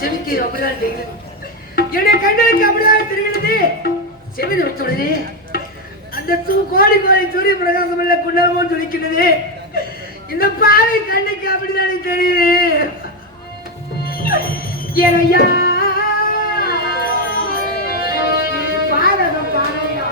செவிக்கு அப்படிதான் தெரிகிறது. என்னுடைய கண்களுக்கு அப்படிதான் தெரிகிறது. செவிதை வச்சுள்ளது. அந்த கோழி சூரிய பிரகாசம் இல்ல குண்டலமும் துடிக்கிறது. இந்த பாவை கண்ணுக்கு அப்படித்தானே தெரியுது. ஏனையா பாரதம் பானையா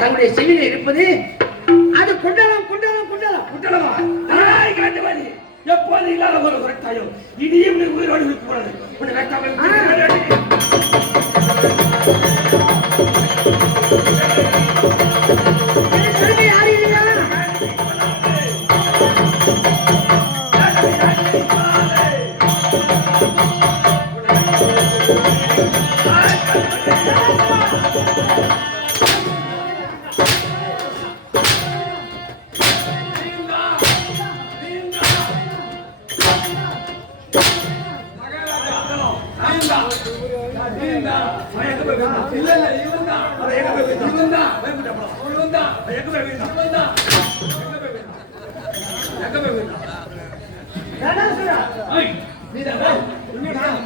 தங்களுடைய செவியில் இருப்பது அது குண்டலம் குண்டலம் குண்டலம் குண்டலமா எப்போது இல்லாத ஒரு உரட்டாயோ இனியும் உயிரோடு இருக்கக்கூடாது.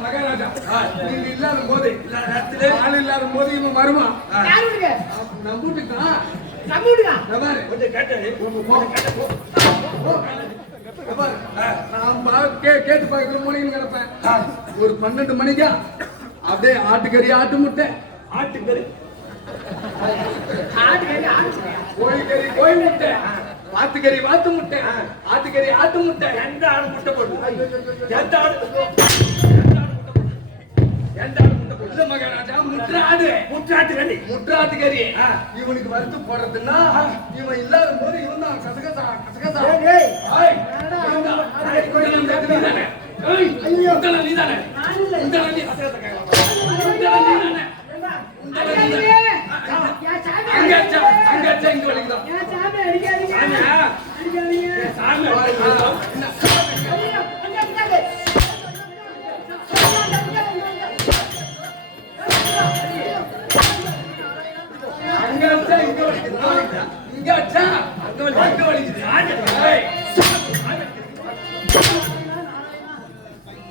மகாராஜா நீங்க இல்லாத போது ஆள் இல்லாத போது இவன் வருமா நம்பூட்டுக்கான் கேட்டு பார்க்கிற மொழின்னு கிடப்பேன். ஒரு 12 மணிக்கா அப்படியே ஆட்டுக்கறி ஆட்டு முட்டை ஆட்டுக்கறி கோழிக்கறி கோழி முட்டை வாத்துக்கறி வாத்து முட்டை ஆட்டுக்கறி ஆட்டு முட்டை எந்த ஆடு முட்டை போட்டு எந்த ஆடு மகாராஜா முற்றாட்டு கறி இவனுக்கு வறுத்து போடுறதுன்னா இவன் இல்லாத போது இவன் தான் கசகசா கசகசா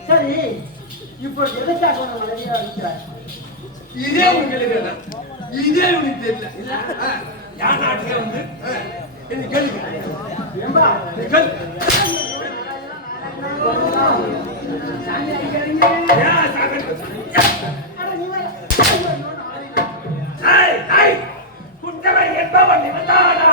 சரி, இப்போ எதுக்காக மனைவியா இருக்கிறார்? இதே உனக்கு தெரியல, இதே உனக்கு தெரியல. யார் நாட்டுக்கு வந்து கேளுங்க குற்றவை என்பவன் இவன்தானா?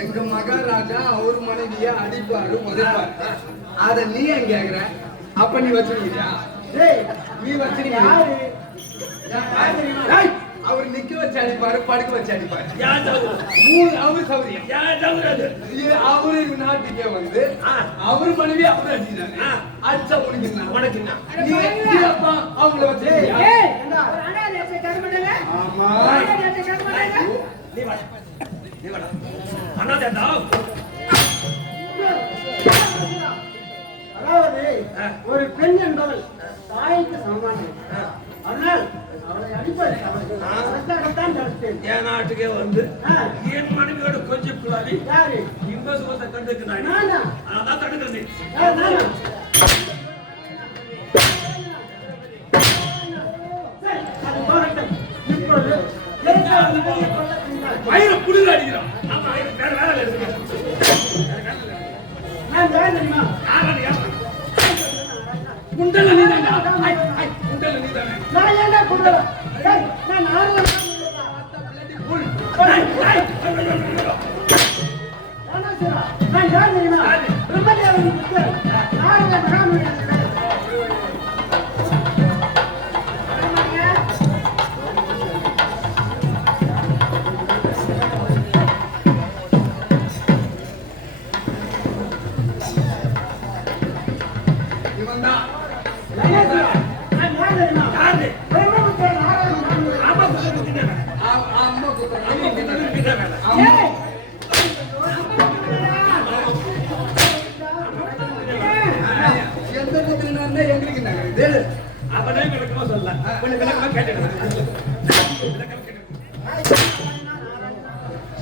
எங்க மகாராஜா அவர் மனைவிய அடிப்பாரு உதைப்பாரு. அத நீ ஏன் கேக்குற? அப்ப நீ வச்சிருக்கியா? நீ வச்சிருக்கியா? அவர் நிக்க வச்சு அடிப்பாரு, படுக்க வச்சு அடிப்பாரு. அவரு சௌரியம் அவரு நாட்டுக்கே வந்து அவரு மனைவி அவரு அடிச்சாரு. அடிச்சா உனக்கு அவங்கள வச்சு அதாவது ஒரு பெண் என்பவள் தாய்க்கு சமமானவள். ஆனால் அவளை அடிப்பது என் நாட்டுக்கே வந்து என் மனைவியோட கொஞ்சம் குழாவி இன்ப சுகத்தை கண்டுக்கிறான். அதான் தடுக்கிறது. வயிறு புடுங்க அடிக்கிறான். வேற வேலை இருக்கு. குண்டல நீதானே? குண்டல நீதானே? நான் ஏன்டா குண்டல? நான் நார்மல் நான் யார் தெரியுமா? பிரம்மதேவன் நாரத மகாமுனி.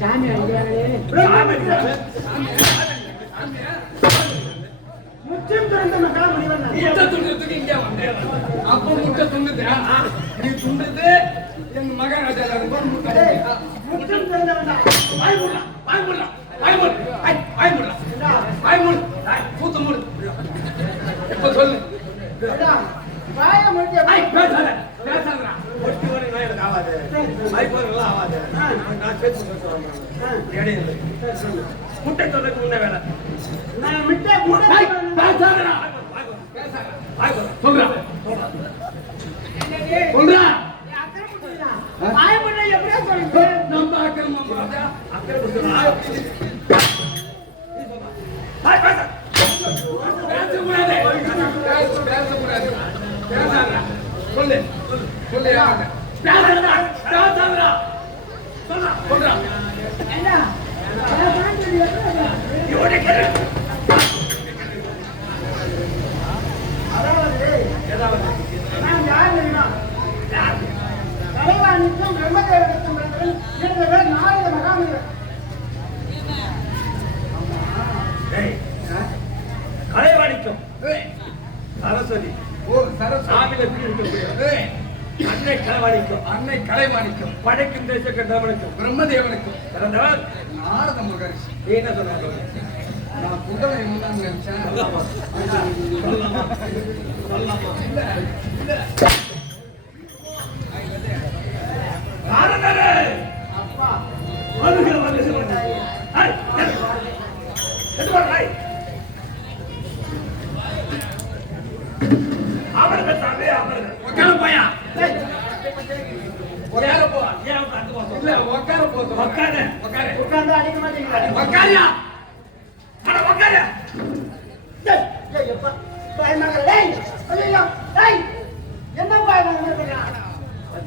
சாமி முற்றும் துறந்த மகாமுனிவன் அப்ப முட்டை துண்டுது. நீ துண்டுது எங்க மகாராஜா முற்றும் துறந்தவன் இப்ப சொல்லு. முட்டை சொல்றதுக்கு முன்ன வேலை நம்ம அக்கிரமம் பேசக்கூடாது. சொல்லு சொல்லு தலைவாணிக்கும் பிரம்மதேவனுக்கும் நாரத மகாமுனிவர். கலைவாணிக்கும் சரஸ்வதி. ஓ சரஸ்வதி. அன்னை கலைவாணிக்கும் அன்னை கலைவாணிக்கும் படைக்கும் தேச கண்டவனுக்கும் பிரம்மதேவனுக்கும் பிறந்தவர் நாரத மகரிஷி. நீ என்ன சொன்ன? நான் குண்டலை முன்னாடி நினைச்சேன். நாரதரே அப்பா வருக வருக. ஐய் எதுவாய் அவர்க தாவே அவர்க உட்கார போயா. உட்கார போ. ஏன் உட்கார்ந்து போ? இல்ல உட்கார போ. உட்கார உட்கார உட்கார்ந்து அடிக்க மாட்டீங்களா? உட்காரியா அட உட்கார. டேய் டேய் எப்பா பயமாக டேய் ஐயோ டேய் என்ன பயமாக இருக்கா?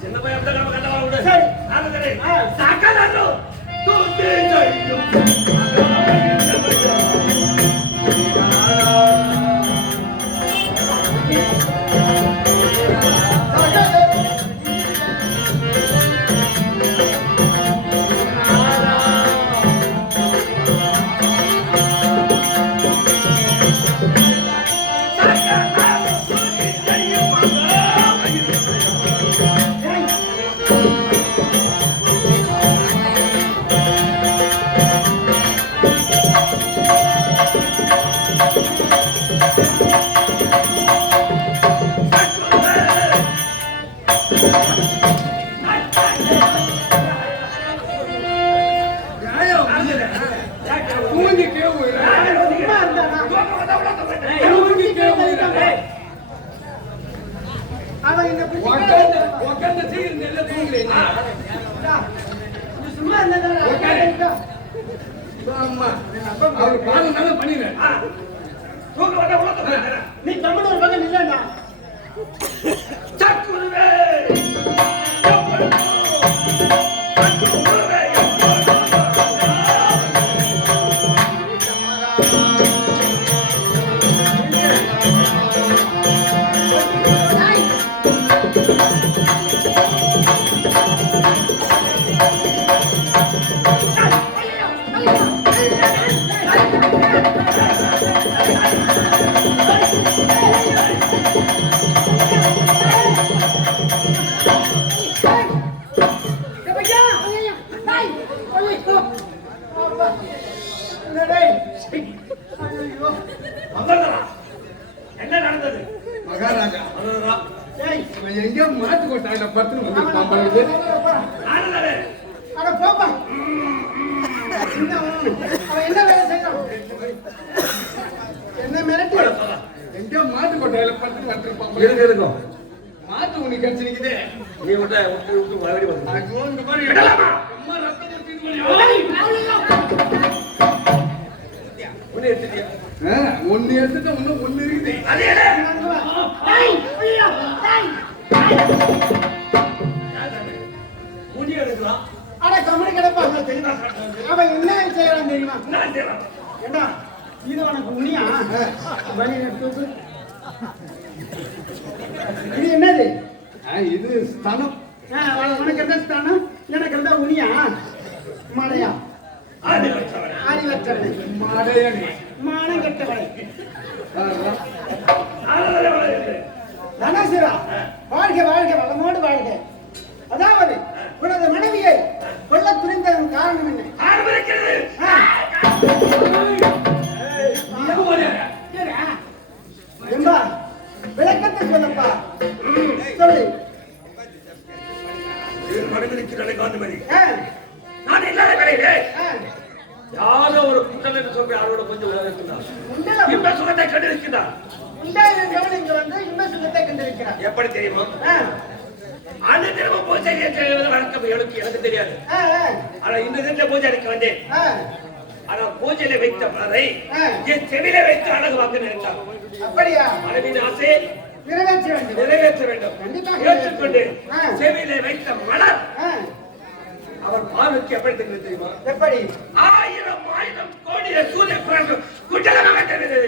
சின்ன பையன் அப்படி நம்ம கண்டவா விடு. சரி நான் தரே சாக்கலாரோ தூத்தி ஜெயிக்கும் நீ தமிழ் ஒரு பக்கம் இல்லடா. என்ன நடந்தது? மகாராஜா எங்க மாட்டு கொட்டாயில பத்து என்ன வேலை செய்யணும்? என்ன மிரட்டி எங்க மாட்டு கொட்டாயில பத்து இருக்கும் மாட்டு உனக்கு கட்சி நிக்குது. நீ ஒன்னு எடுத்துட்டு ஒன்னு இருக்குது. அவன் என்ன செய்யறான் தெரியுமா? ஏண்டா இது உனக்கு உண்மையா? இது என்னது? இது ஸ்தானம். உனக்கு என்ன ஸ்தானம்? எனக்கு இருந்தா உனியா மழையா அறிவற்றவனை மானம் கெட்டவனை தனசுரா வாழ்க வாழ்க வளமோடு வாழ்க. அதாவது உனது மனைவியை கொல்ல துணிந்ததன் காரணம் என்ன? விளக்கத்தை சொல்லப்பா சொல்லு. யாரோ ஒரு குண்டல் என்று சொல்லி அவரோட கொஞ்சம் இன்ப சுகத்தை கண்டிருக்கிறார். எப்படி தெரியுமா? அந்த தினமும் பூஜை வழக்கம் எனக்கு தெரியாது. ஆனா இந்த தினத்துல பூஜை அடிக்க வந்தேன். ஆனா பூஜையில வைத்த மலரை என் செவில வைத்து அழகு வாங்க நினைத்தார். அப்படியா? மனைவியின் ஆசை நிறைவேற்ற வேண்டும். ஏற்றுக்கொண்டு செவில வைத்த மலர் அவர் பார்வைக்கு எப்படி தெரியும் தெரியுமா? எப்படி? 1000 கோடி சூரிய பிரகாசம் குண்டலமாக தெரிந்தது.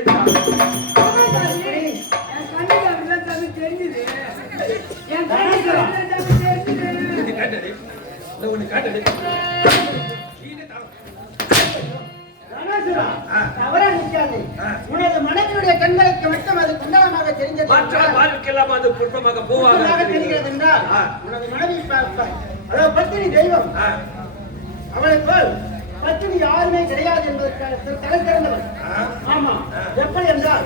உனது மனைவியுடைய கண்களுக்கு மட்டும் அது குண்டலமாக தெரிஞ்சது. மற்ற வாழ்க்கையெல்லாம் அது புஷ்பமாக புஷ்பமாக தெரிகிறது போவாங்க. என்றால் உனது மனைவி பார்ப்பாய். அதாவது பத்தினி தெய்வம். அவளை போல் பத்தினி யாருமே கிடையாது என்பதற்கான தலை திறந்தவன். ஆமா. எப்படி என்றால்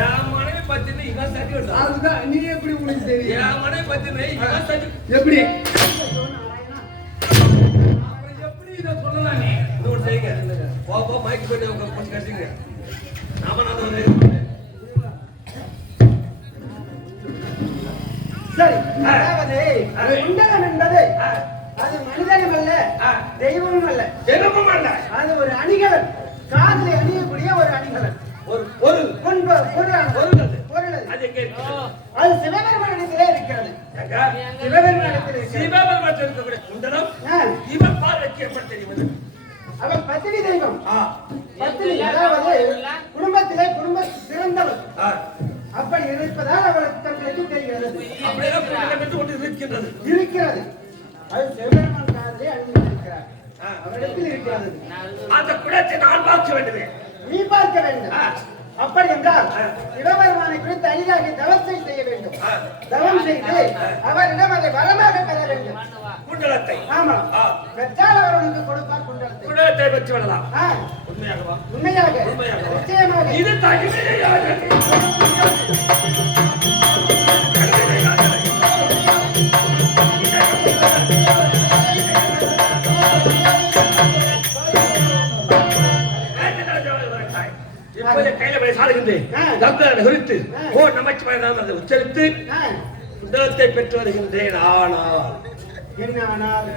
என் மனைவி பத்தினி இவன் சட்டி விடுறா. அதுதான் நீ எப்படி உனக்கு தெரியும்? என் மனைவி பத்தினி இவன் சட்டி எப்படி நாராயணா, அப்புறம் எப்படி இதை சொல்லலாம் நீ? இது ஒன்று செய்யுங்க. போ மைக் பண்ணி அவங்க கொஞ்சம் கட்டிங்க. நாம நான் வந்து சரி. அதாவது குண்டலம் என்பது அது மனிதனும் அல்ல, தெய்வமும் அல்ல. தெய்வமும் அல்ல. அது ஒரு அணிகலன். காதிலே அணியக்கூடிய ஒரு அணிகலன். ஒரு பொருள் பொருள் அது. அது எங்க இருக்கு? அது சிவபெருமானிடத்திலே இருக்கிறது. எங்க? சிவபெருமானிடத்தில் இருக்கிறது. சிவபெருமான் இருக்கக்கூடிய குண்டலம் இவன் பார்வைக்கு எப்படி தெரிவது? அவன் பத்தினி தெய்வம். பத்தினி அதாவது குடும்பத்திலே சிறந்தவர். அப்படி இருப்பதால் அவளுக்கு தங்களுக்கு தெரிகிறது. அப்படியே குண்டலம் என்று ஒன்று இருக்கின்றது. இருக்கிறது. அது சிவபெருமான் காதிலே அணிந்திருக்கிறார். அவரிடத்தில் இருக்கிறது. அந்த குடத்தை நான் பார்க்க வேண்டுமே. நீ பார்க்க வேண்டும். அப்படி என்றால் சிவபெருமானை குறித்து அரிதாக தவத்தை செய்ய வேண்டும். தவம் செய்து அவரிடம் அதை வரமாக பெற வேண்டும். குண்டலத்தை. ஆமா. பெற்றால் அவர் உனக்கு கொடுப்பார் குண்டலத்தை. குண்டலத்தை பெற்று விடலாம். உண்மையாக உண்மையாக நிச்சயமாக இது தகுதியாக இப்போது கையில போய் சாடுகின்றேன். தந்தனை குறித்து ஓ நமச்சிவாய நாமத்தை உச்சரித்து குண்டலத்தை பெற்று வருகின்றேன். ஆனால் என்ன ஆனால்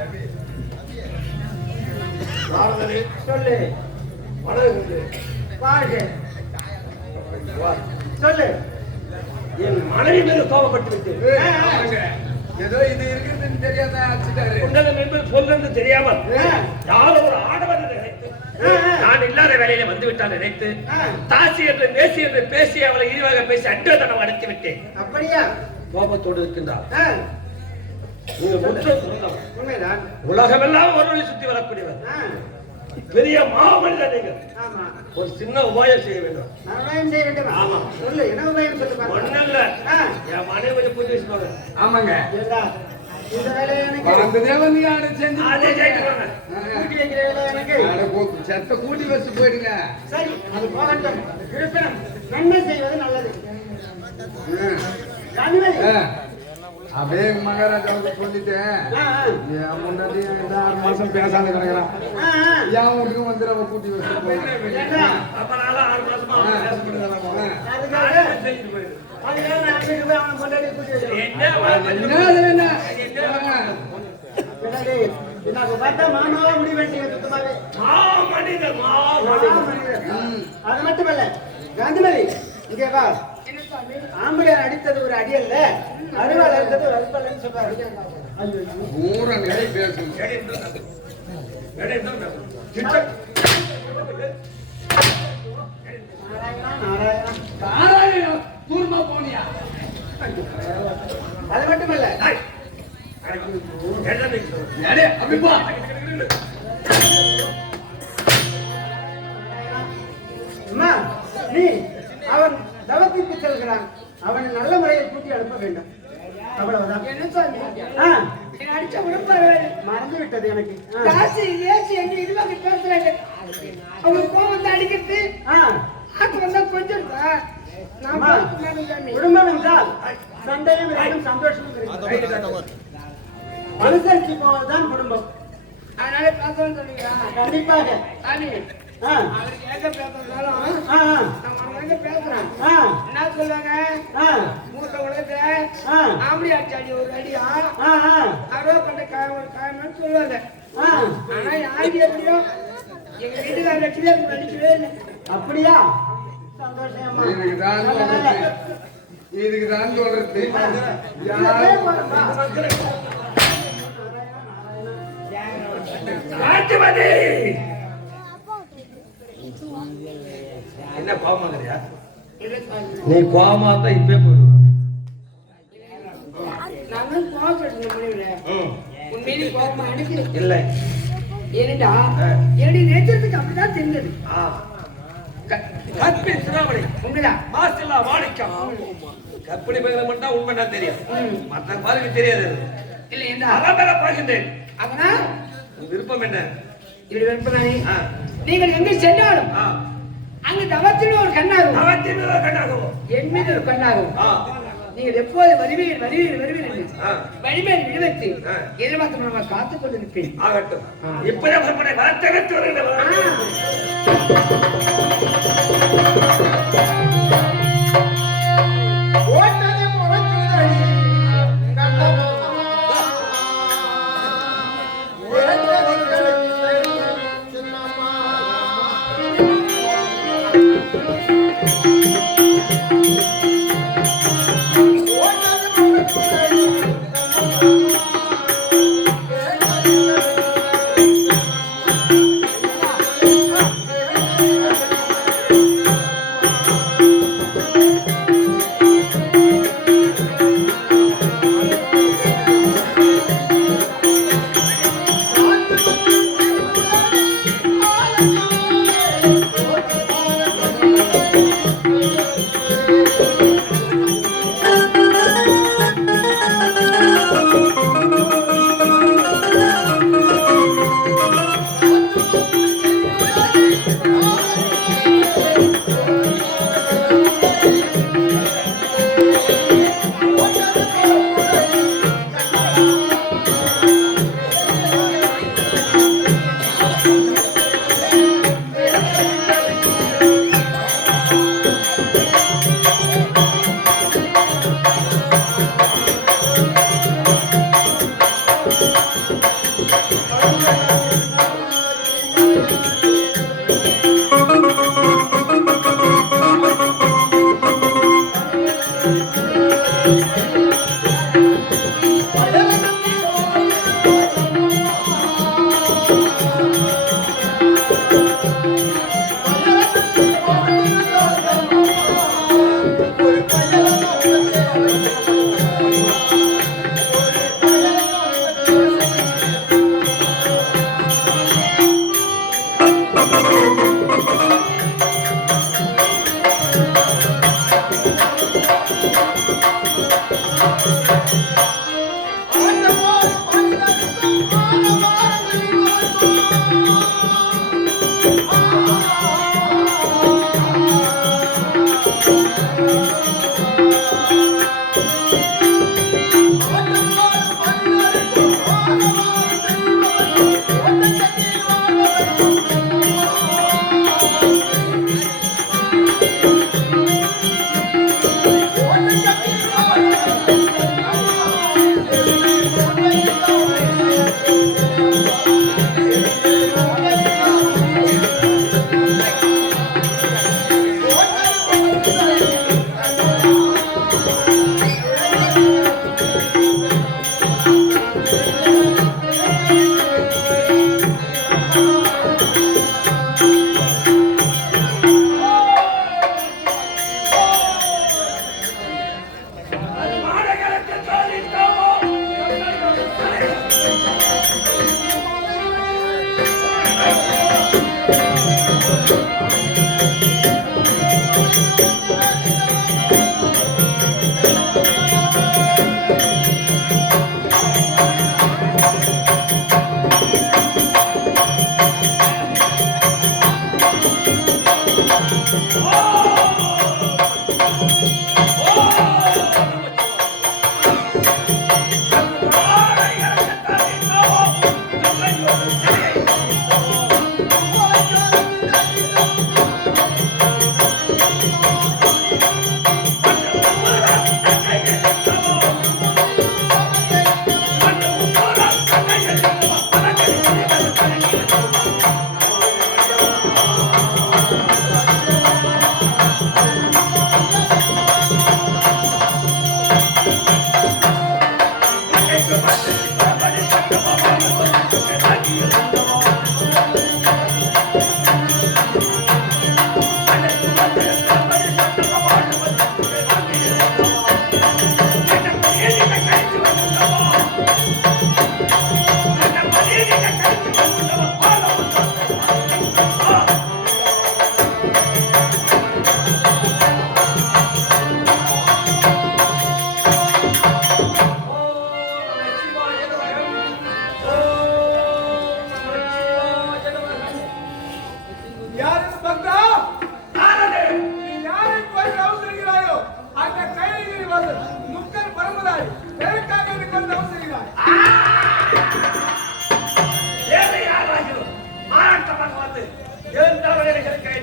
நாரதனே சொல்லு. வணங்குகின்றேன். வாழ்க. சொல்லு. என் மனைவி மீது கோபப்பட்டு விட்டேன். ஏதோ இது இருக்குதுன்னு தெரியாத ஆச்சுட்டாரு. குண்டலம் என்பது சொல்றது தெரியாமல் யாரோ ஒரு ஆடவர் நினைத்து நான் இல்லாத வேலையில வந்து விட்டால் நினைத்து தாசி என்று நேசி என்று பேசி அவளை இழிவாக பேசி அன்று தடம் அடைத்து விட்டேன். அப்படியா? கோபத்தோடு இருக்கின்றார். நீங்க உண்மைதான். உலகமெல்லாம் ஒரு வழி சுத்தி வரக்கூடியவர் பெரிய மாமனிதர். நீங்கள் ஒரு சின்ன உபாயம் செய்ய வேண்டும். உபாயம் செய்ய வேண்டும். ஆமா. சொல்லு. என்ன உபாயம் சொல்லு. ஒண்ணல்ல, என் மனைவி கொஞ்சம் புரிஞ்சு வச்சுக்கோங்க. ஆமாங்க. இந்த வேலையை எனக்கு அந்த தேவன் நீ ஆட செஞ்சு அதே ஜெயிச்சுக்கோங்க. கூட்டி வைக்கிற வேலை எனக்கு செத்த கூட்டி வச்சு போயிடுங்க. சரி, அது போகட்டும். இருப்பினும் நன்மை செய்வது நல்லது. நன்மை. அப்படியே மகாராஜாவுக்கு சொல்லிட்டேன். முன்னாடி 6 மாசம் பேசாத கிடக்குறான். என் வீட்டுக்கும் வந்து அவ கூட்டி வச்சு போயிடுறேன். அப்ப நாளா 6 மாசமா பேசப்படுறேன். செஞ்சுட்டு போயிடு. அவனை கொண்டாடி கூட்டி வச்சு என்ன பார்த்தா மாமாவா முடி வேண்டிய சுத்தமாவே. அது மட்டுமல்ல காந்திமதி, இங்கே வா. ஆம்பளையார் அடித்தது ஒரு அடி அல்ல, அருவாள் அடித்தது ஒரு அருவாள்னு சொல்றாரு. நூறு நிலை பேசும். தூர்மா போனியா? அது மட்டுமல்ல அப்படிப்பா அம்மா, நீ அவன் தவத்திற்கு செல்கிறான். அவனை நல்ல முறையில் கூட்டி அனுப்ப வேண்டும். அவ்வளவுதான். அடிச்ச உடம்பு மறந்து விட்டது எனக்கு. காசு ஏசி எங்க இதுவாங்க பேசுறாங்க. அவங்க கோவம் வந்து அடிக்கிறது ஆக்கு வந்தா கொஞ்சம் குடும்பம் என்றால் சண்டையும் இருக்கும், சந்தோஷமும் இருக்கும். அனுசரிச்சு போவதுதான் குடும்பம். அதனால பேசணும்னு சொல்லுவீங்களா? கண்டிப்பாக. அவருக்கு எங்க பேசுறதாலும் நான் எங்க பேசுறேன். என்ன சொல்லுவாங்க? மூத்த உலகத்துல ஆம்பளை அடிச்சாடி ஒரு அடியா அரோ பண்ண ஒரு காயம்னு சொல்லுவாங்க. ஆனா யாருக்கு எப்படியோ எங்க வீட்டுக்கார லட்சியில அடிக்கவே இல்லை. அப்படியா? சந்தோஷமா. இதுக்குதான் சொல்றது. என்ன கோமாங்கறியா? நீ கோமா தான் இப்பே போயிடுவ. நான் கோவப்பட்டு முடியல. உண்மையிலே கோபமா எனக்கு இல்லை. ஏனடா என்னுடைய நேச்சருக்கு அப்படிதான் தெரிஞ்சது. கற்பி சிராமணி உண்மைதான். மாசில்லா மாணிக்கம் கற்பனை பகிரம் மட்டும் உண்மைன்னா தெரியும் மற்ற பாருக்கு தெரியாது இல்லை என்றா பரம்பரை பார்க்கின்றேன் அவனா உன் விருப்பம் என்ன இப்படி வெப்பனானே நீங்கள் எங்கு சென்றாலும் அங்கு தவத்தில் ஒரு கண்ணாகும் அவத்தின் மீது கண்ணாகும் என் மீது ஒரு கண்ணாகும் நீங்கள் எப்போது வருவீர் வருவீர் வருவீர் என்று வழிமேல் விடுவித்து எதிர்பார்த்து நம்ம காத்துக் கொண்டிருப்பேன். ஆகட்டும் இப்போதே பரம்பரை வளர்த்தகத்து வருகின்ற ஓட்டதை முறைச்சுதடி கண்டமா ஓட்டதை கழித்து சின்னம்மா ஓட்டதை முறைச்சுதடி Thank you.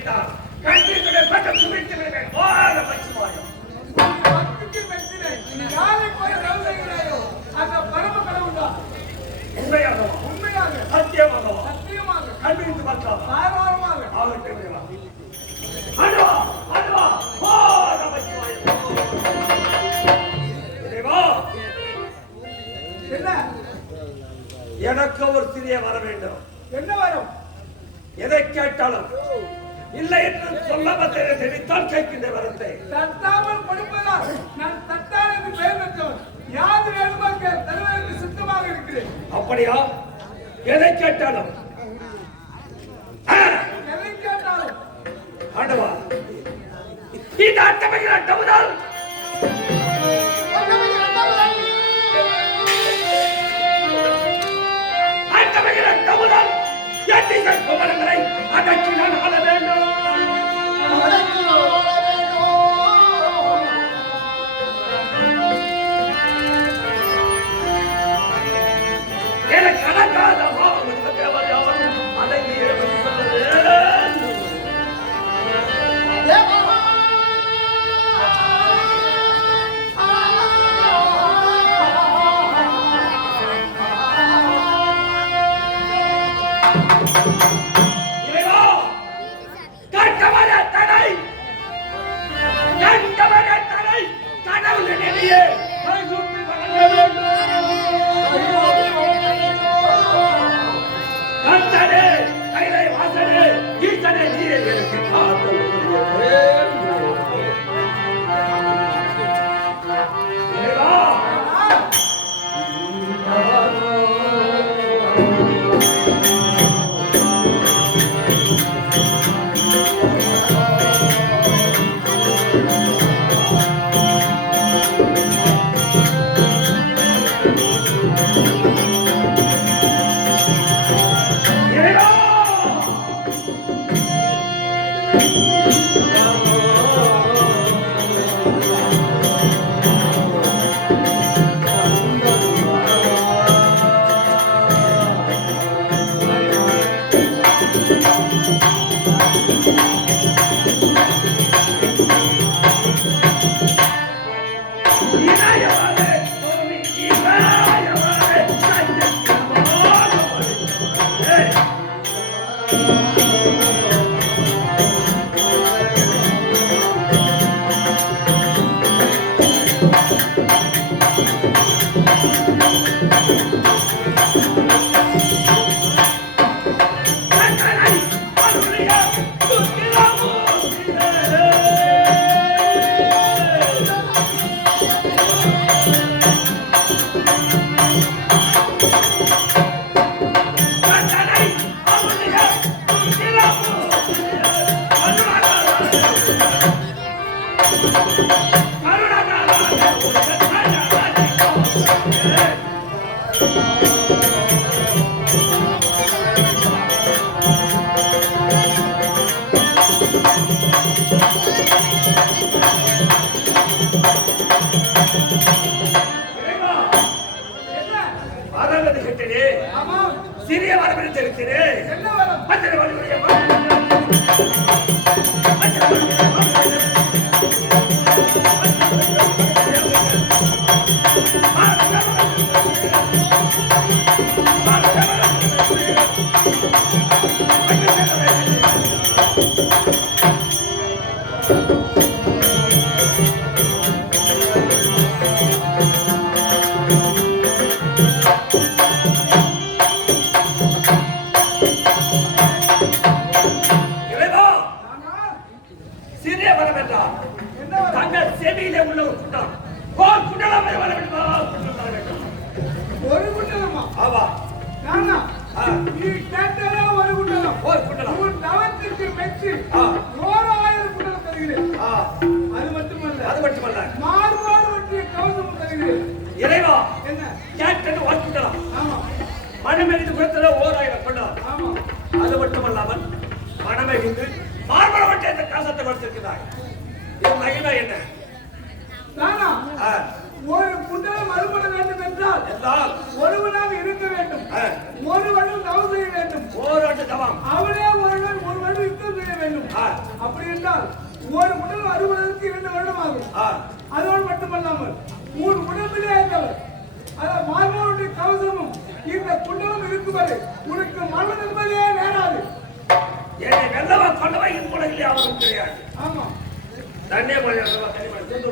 வைத்தால் கண்டித்துடைய பக்கம் சுமைத்து விடுவேன். வாழ பச்சு வாழும். உண்மையாக சத்தியமாக கண்டித்து பார்க்கலாம். ஆகட்டும் இறைவா. அனுவா அனுவா வாழ பச்சு வாழும். இறைவா, என்ன எனக்கு ஒரு சிறிய வர வேண்டும். என்ன வரும்? எதை கேட்டாலும் இல்லை என்று சொல்ல மாட்டேன். தெரிவித்தால் கேட்கின்ற வரத்தை தட்டாமல் கொடுப்பதால் நான் தட்டால் என்று பெயர் பெற்றவன். யாது வேண்டுமாக தருவதற்கு சுத்தமாக இருக்கிறேன். அப்படியா? எதை கேட்டாலும் எதை கேட்டாலும் ஆண்டவா, இந்த அட்டமையில் அட்டமுதால் அட்டமையில் அட்டமுதால் எட்டிகள் குமரங்களை அடக்கி நான் ஆள வேண்டும். எனக்கு அடங்காத பாவம் என்ற தேவதை அவரும் அடங்கியே சொல்லுது. இறைவா, கண்டவன தடை கடவுள் நெறியே கைகூப்பி வணங்க வேண்டும். கர்த்தனே, கைலை வாசனே, ஈசனே, நீரே எனக்கு காத்தல் புரிய வேண்டும். இறைவா, இறைவனே, பூமி இறைவனே, ஏய், கர்த்தனை அருளிய துதிலாமோசிலே. கர்த்தனை அருளிய துதிலாமோசிலே. கருணாகரனே, உனக்கு தயாராகிக்கோ. இறைவா, வரவென்று கேட்டேனே, ஆமாம். சிறிய வரவென்று தெரிவித்தேனே. என்ன வரும்? அத்தனை வரவுடைய அத்தனை வரவுடைய இறைவா, சிறிய வரம் என்றால் என்ன வரும்? தங்கள் செவியிலே உள்ள ஒரு குண்டம் போர் குண்டலமே வர வேண்டுமா? குண்டலம் வேண்டும். ஒரு குண்டலமா? ஆவா. நானா? ஆ. நீ கேட்டதே ஒரு குண்டலம். போர் குண்டலம். உன் தவத்திற்கு மெச்சி ஆ. 1000 குண்டலம் தருகிறேன். ஆ, அது மட்டுமல்ல, அது மட்டுமல்ல. மார்போடு ஒட்டிய கவசமும் தருகிறேன். இறைவா, என்ன? கேட்டது ஒரு குண்டலம். ஆமா, மனமெறிந்து குளத்துல 1000 குண்டலம். ஆமா. அது மட்டுமல்லாமல் மனமெறிந்து மார்பளவற்ற இந்த காசத்தை கொடுத்திருக்கிறாய். இது மகிமை என்ன? நானா? ஆ, ஒரு குண்டலம் அறுபட வேண்டும் என்றால் என்றால் ஒருவனாக இருக்க வேண்டும். ஆ, ஒரு வருடம் தவம் செய்ய வேண்டும். ஓராண்டு தவம். அவனே ஒரு வருடம் யுத்தம் செய்ய வேண்டும். ஆ, அப்படி என்றால் ஒரு உடல் அறுபதற்கு 2 வருடம் ஆகும். அதோடு மட்டுமல்லாமல் 3 உடம்பிலே இருந்தவர் அதாவது மார்போருடைய கவசமும் இந்த குண்டலும் இருக்கும் வரை உனக்கு மரணம் என்பதே நேராது. என்னை வெள்ளவா கொண்டவா இது கூட இல்லையா அவருக்கு கிடையாது. ஆமா தண்ணே போய் சேர்ந்து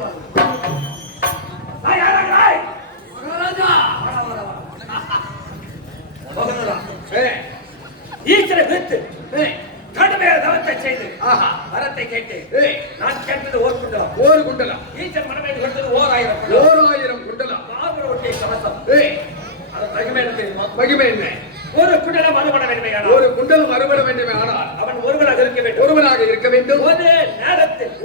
ஈஸ்வர வீட்டு கடுமையாக தவத்தை செய்து வரத்தை கேட்டு நான் கேட்டது ஒரு குண்டலம் ஈஸ்வர மனமே கொடுத்தது 1000 குண்டலம் மார்பு ஒட்டிய கவசம் மகிமை என்ன? ஒரு குண்டலம் மறுபட வேண்டுமே ஒரு குண்டலம் மறுபட வேண்டுமே ஆனால் அவன் ஒருவனாக இருக்க வேண்டும்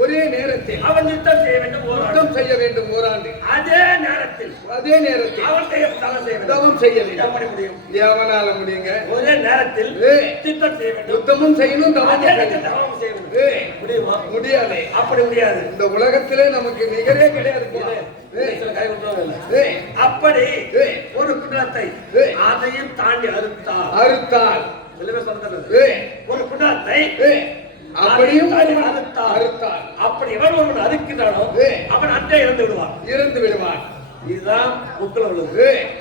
ஒரே நேரத்தில் அவன் யுத்தம் செய்ய வேண்டும் ஓராண்டு அதே நேரத்தில் அவன் தவம் செய்ய வேண்டும். எவனால முடியுங்க? ஒரே நேரத்தில் யுத்தம் செய்ய வேண்டும். யுத்தமும் செய்யணும் தவம் செய்யணும். முடியுமா? முடியாது. அப்படி முடியாது. இந்த உலகத்திலே நமக்கு நிகரே கிடையாது. அப்படி ஒரு குண்டலத்தை அதையும் தாண்டி அறுத்தால் ஒரு குண்டலத்தை அப்படியும் அறுத்தால் அப்படி எவன் ஒருவன் அறுக்கிறானோ அவன் அன்றே இறந்து விடுவான். இதுதான் முக்கிய.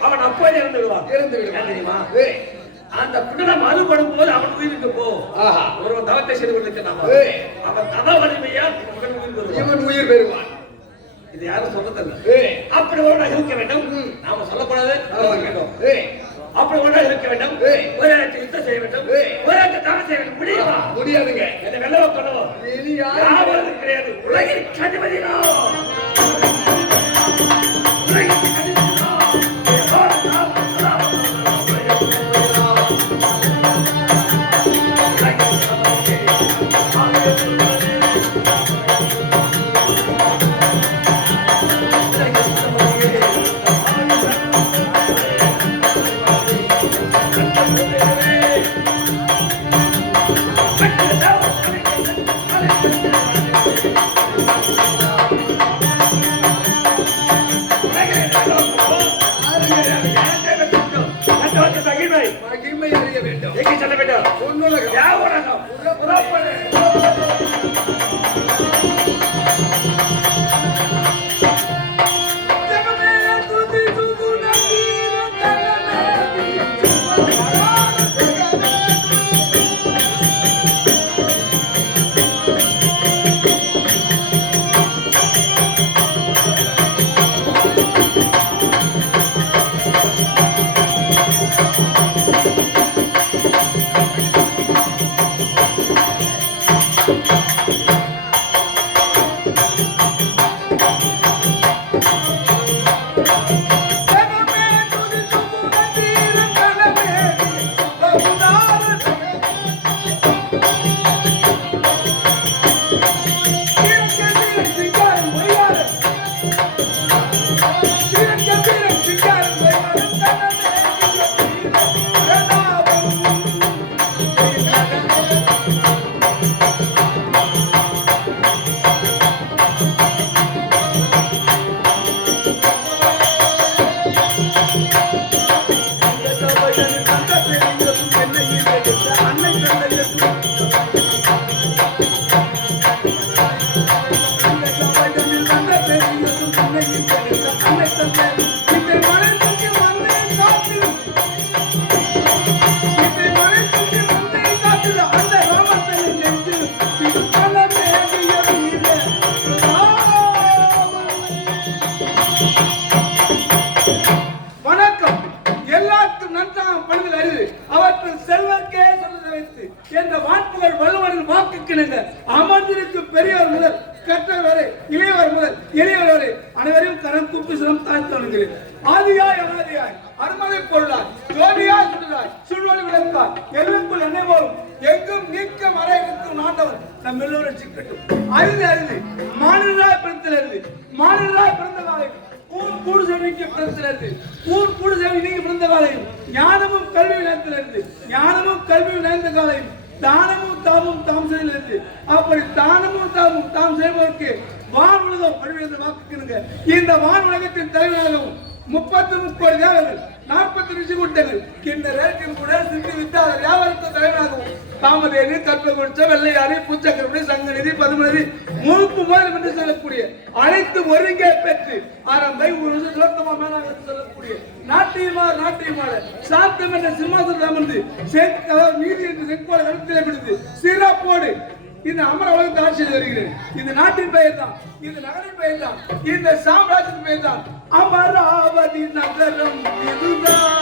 அவன் அப்போது இறந்து விடுவான் தெரியுமா? அந்த குண்டலம் அறுபடும் போது அவன் உயிருக்கு போ. ஒருவன் தவத்தை செய்து கொண்டிருக்கிறான். அவன் தவ வலிமையால் இவன் உயிர் பெறுவான். இது யாரும் சொல்றதில்லை. அப்படி ஒன்றா இருக்க வேண்டும். நாம சொல்லக்கூடாது. அப்படி ஒன்றா இருக்க வேண்டும். ஒரு இடத்தை யுத்தம் செய்ய வேண்டும். ஒரு இடத்தை தவம் செய்ய வேண்டும். முடியுமா? முடியாதுங்க. என்ன வெள்ளவா கொள்ளவோ யாரும் கிடையாது. உலகின் கதிபதினோ மகிமை அறிய வேண்டும். எங்கே செல்ல வேண்டும்? உன்னுலகம். யாவரகம். புறப்படு. அமர்ந்திருக்கும் பெரியவர் முதல் கற்றவர் வரை இளையவர் முதல் எளியவர் வரை அனைவரையும் கரம் கூப்பி சிரம் தாழ்த்து வணங்குகிறேன். ஆதியாய் அனாதியாய் அருமறை பொருளாய் ஜோதியாய் சுடராய் சுழ்வழி விளக்காய் எல்லுக்குள் என்னை போலும் எங்கும் நீக்க மர இருக்கும் ஆண்டவன் நம் எல்லோரும் சிக்கட்டும். அரிது மாநிலராய் பிறந்த காலை ஊர் கூடு சேவைக்கு பிறந்திலிருந்து ஊர் கூடு சேவை நீங்க பிறந்த காலையும் ஞானமும் கல்வி நேரத்திலிருந்து ஞானமும் கல்வி நேர்ந்த காலையும் தானமும் தாமும் தாம் செய்திலிருந்து அப்படி தானமும் தாமும் தாம் செய்வதற்கு வான் உலகம் வழிவிழுந்த வாக்குங்க. இந்த வான் உலகத்தின் தலைவராகவும் 30 தேவர்கள் 40 ரிஷி கூட்டங்கள் கிண்ணறர் கூட சித்தி வித்தாத வியாபாரத்தை தலைவனாகவும் காமதேனு கற்பகுடிச்ச வெள்ளையாரி பூச்சக்கரப்படி சங்கநிதி பதுமநிதி முழுப்பு முதல் என்று சொல்லக்கூடிய அனைத்து ஒருங்கே பெற்று ஆரம்பை ஒரு சுலத்தமாக சொல்லக்கூடிய நாட்டியமாட சாத்தம் என்ற சிம்மாசனம் அமர்ந்து நீதி என்று செக்கோட கருத்திலே பிடித்து சிறப்போடு இந்த அமர உலகத்தை ஆட்சி வருகிறேன். இந்த நாட்டின் பெயர் தான், இந்த நகரின் பெயர் தான், இந்த சாம்ராஜ்யத்தின் பெயர் தான் அமராவதி நகரம். இதுதான்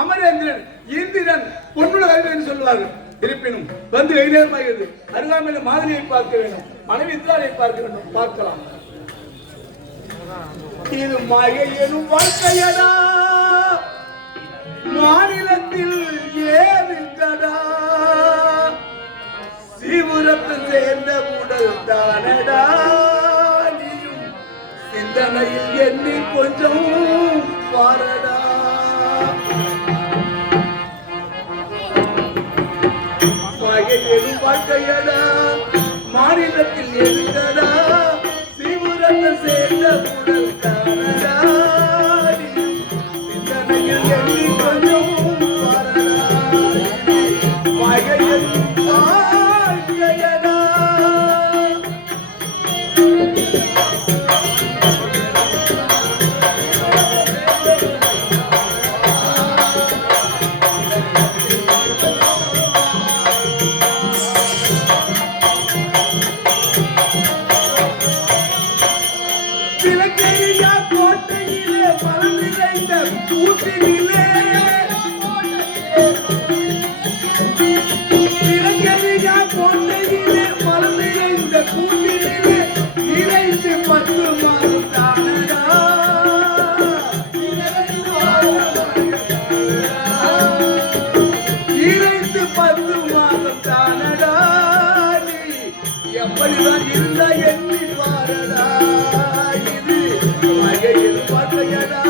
அமரேந்திரன் இந்திரன் பொன்னுல கல்வி சொல்லுவார்கள். இருப்பினும் வந்து வெகுநேரமாகிறது. அருகாமையில் மாதிரியை பார்க்க வேண்டும், மனைவி இந்திராவை பார்க்க வேண்டும். பார்க்கலாம். இது மாயை எனும் வாழ்க்கையடா, மாநிலத்தில் ஏறுகடா, சீவுரத்தை சேர்ந்த உடல் தானடா, நீயும் சிந்தனையில் எண்ணி கொஞ்சம் பாரடா. வாழ்க்கையடா, மாநிலத்தில் எதுக்கடா, சீவுரத்தை சேர்ந்த உடல் தானடா, சிந்தனையில் எண்ணி கொஞ்சம் பாரடா. வாழ்க்கையடா எப்படிதான் இருந்தா எண்ணி பாரடா. இது வகையில் பார்க்கையடா.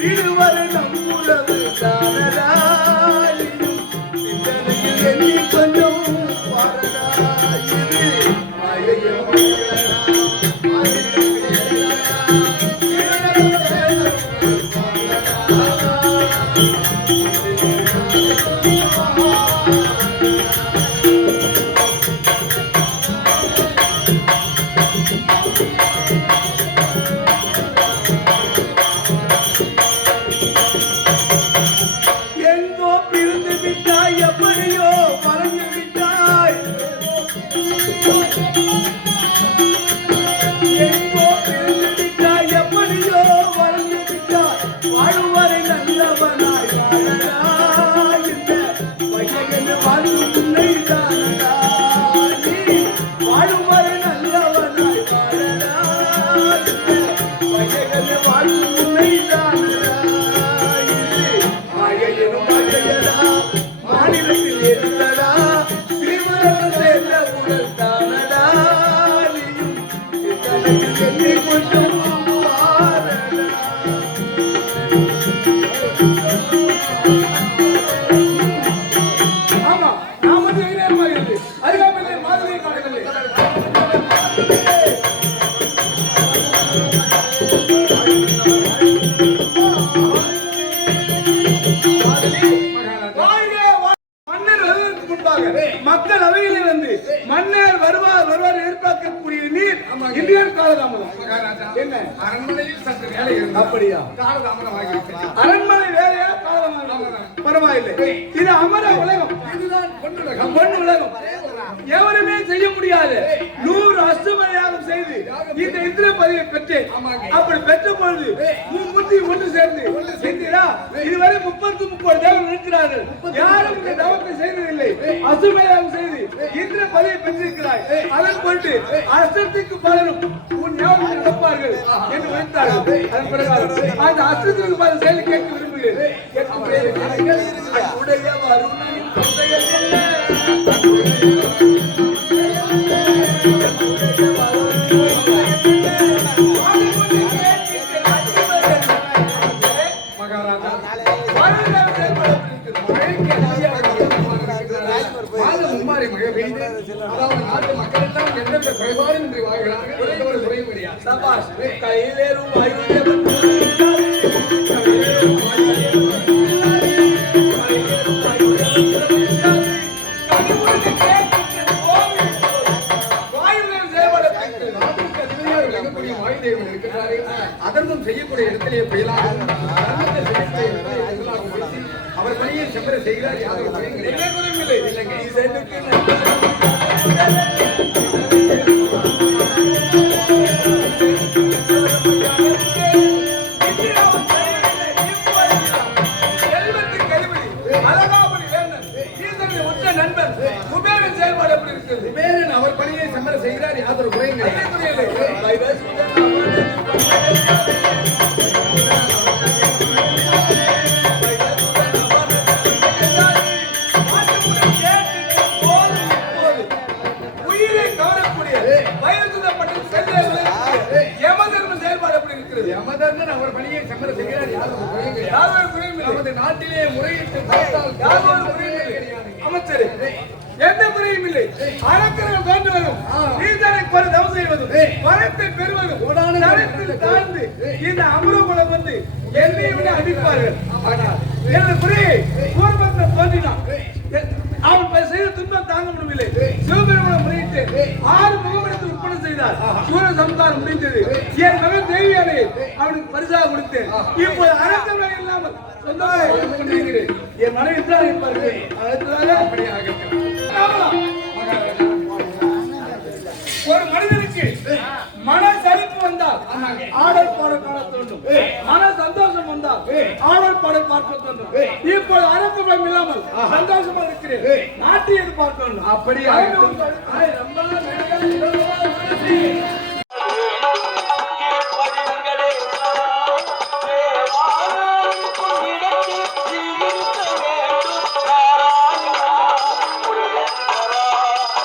வீடு வரை நம்முறவு தானடா, முன்பாக மக்கள் அவையிலே வந்து மன்னர் வருவார் எதிர்பார்க்கக்கூடிய நீர் இந்தியன் காலதாமதம். என்ன அரண்மனையில் சற்று வேலை இருந்தது. அப்படியா? காலதாமதமாகிவிட்டது. அரண்மனை வேலையா காலதாமதம்? பரவாயில்லை. இது அமர உலகம். இதுதான் பொன்னுலகம். பொன் உலகம். எவருமே செய்ய முடியாது. 100 அஸ்தமன யாகம் செய்து இந்த இந்திர பதவியை பெற்றேன். அப்படி பெற்ற பொழுது முத்தி ஒன்று சேர்ந்து செஞ்சீரா? இதுவரை 33 தேவர்கள் இருக்கிறார்கள். யாரும் இந்த தவத்தை செய்ததில்லை. அஸ்தமன யாகம் செய்து இந்திர பதவியை பெற்றிருக்கிறாய். அதன் பொருட்டு அஸ்தத்துக்கு பலரும் உன் ஞாபகம் நடப்பார்கள் என்று வைத்தார்கள். அதன் பிறகு அந்த அஸ்தத்துக்கு பலர் செயலை கேட்க விரும்புகிறேன். உடைய வருணனின் தொகையில் என்ன? அதர்மம் செய்யக்கூடிய இடத்திலே புயலாகும் அவர் பணியை செம்பர செய்கிறார். யாரும் குபேரன் அவர் பணியை செம்பர செய்கிறார். யாதொரு குறையும் யமதர்மன் அவர் பணியை செம்பர செய்கிறார். யாதொரு குறையும் நமது நாட்டிலே முறையிட்டு பார்த்தால் அமைச்சர் எந்த முறையும் இல்லை. அரக்கர்கள் தோன்று வரும் நீதனை கொலை தவம் செய்வதும் வரத்தை பெறுவதும் தரத்தில் தாழ்ந்து இந்த அமரகுலம் வந்து என்னை விட அடிப்பார்கள். எனது முறையை பூர்வத்தில் தோன்றினான். அவன் செய்த துன்பம் தாங்க முடியவில்லை. சிவபெருமானை முறையிட்டு 6 முகமெடுத்து உட்பட செய்தார். சூர சம்சாரம் முடிந்தது. என் மகன் தேவியானை அவனுக்கு பரிசாக கொடுத்தேன். இப்போது அரக்கர்கள் இல்லாமல் சொந்தமாக என் மனைவி தான் இருப்பார்கள். அடுத்ததாக ஒரு மனிதனுக்கு மன சலிப்பு வந்தால் ஆடல் பாடல் காண தோன்றும். மன சந்தோஷம் வந்தால் ஆடல் பாடல் பார்க்க தோன்றும். இப்போது அரக்கபயம் இல்லாமல் சந்தோஷமா இருக்கிறேன். நாட்டை எதிர்பார்க்க வேண்டும். அப்படியே ரொம்ப